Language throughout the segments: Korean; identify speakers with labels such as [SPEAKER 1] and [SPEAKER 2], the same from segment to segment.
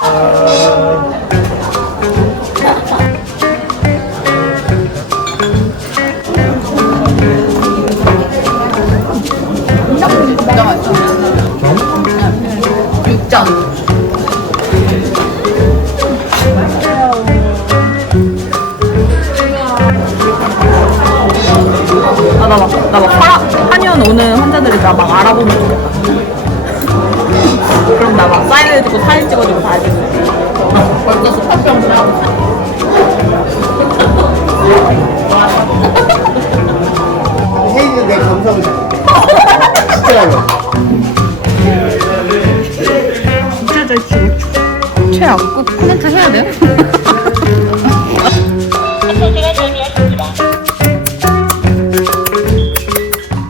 [SPEAKER 1] 아, 나 막, 나 막, 화, 한의원 오는 환자들이 나 막 알아보면 좋겠다. 사인해주고 사진 찍어주고 다 해주고.
[SPEAKER 2] 내 감성을 진짜로
[SPEAKER 1] 진짜 잘 찍어. 최악. 꼭 코멘트 해야 돼요?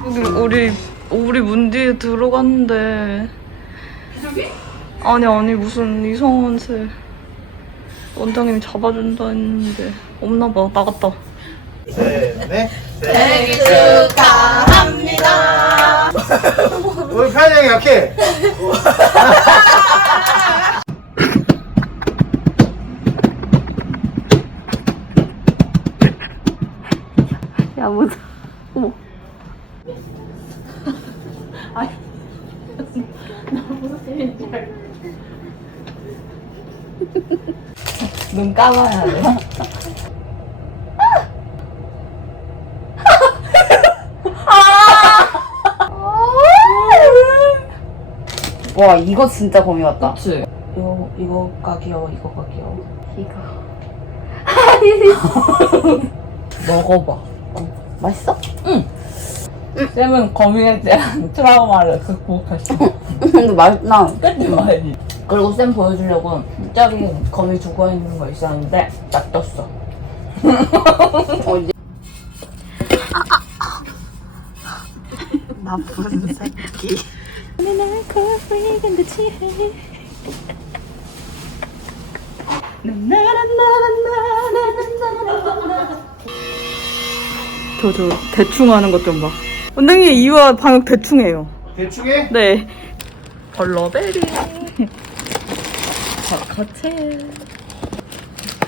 [SPEAKER 1] 여기 우리 우리 문 뒤에 들어갔는데 아니 아니 무슨 이상한 새 원장님이 잡아준다 했는데 없나 봐. 나갔다.
[SPEAKER 2] 네네
[SPEAKER 3] 생일 축하합니다.
[SPEAKER 2] 우리 편향이 약해.
[SPEAKER 1] 야 무슨 어머 눈 감아야 돼.
[SPEAKER 3] 와 이거 진짜 범이 왔다.
[SPEAKER 1] 그치? 이거, 이거가 귀여워, 이거가 귀여워.
[SPEAKER 3] 이거.
[SPEAKER 1] 먹어봐.
[SPEAKER 3] 맛있어?
[SPEAKER 1] 쌤은 거미에 대한 트라우마를 극복했어.
[SPEAKER 3] 근데 맛있나?
[SPEAKER 1] 끝이 말이. 그리고 쌤 보여주려고 저기 거미 죽어 있는 거 있었는데 놔뒀어.
[SPEAKER 3] 어 이제
[SPEAKER 1] 나쁜 새끼. 저, 저, 대충 하는 것 좀 봐. 원장님, 이와 방역 대충 해요.
[SPEAKER 2] 대충해?
[SPEAKER 1] 네. 벌러베리. 바카체.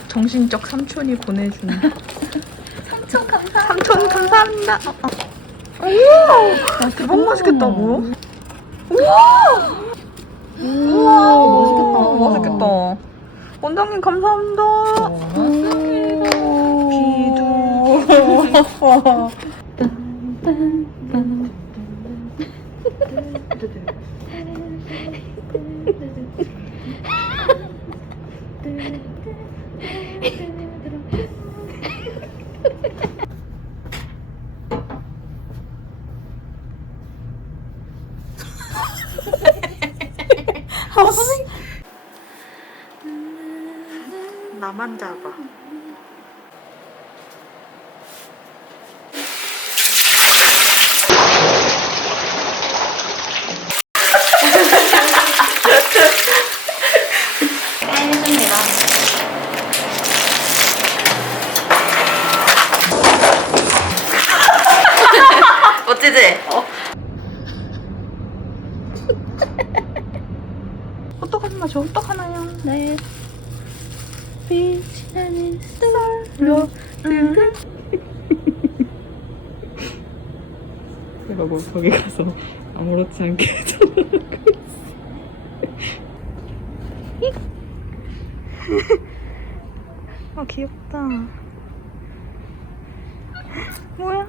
[SPEAKER 1] 정신적 삼촌이 보내준. 삼촌 감사합니다. 삼촌 감사합니다. 어, 어. 우와! 대박 맛있겠다, 뭐? 우와! 우와! 맛있겠다. 맛있겠다. 원장님 감사합니다. 비도. 나만 잡아.
[SPEAKER 3] 멋지지?
[SPEAKER 1] 호떡 하나 줘. 호떡 하나요. 네. 빛이 나는 솔로 그러고 거기 가서 아무렇지 않게 전화하고 있어. 아 귀엽다. 뭐야?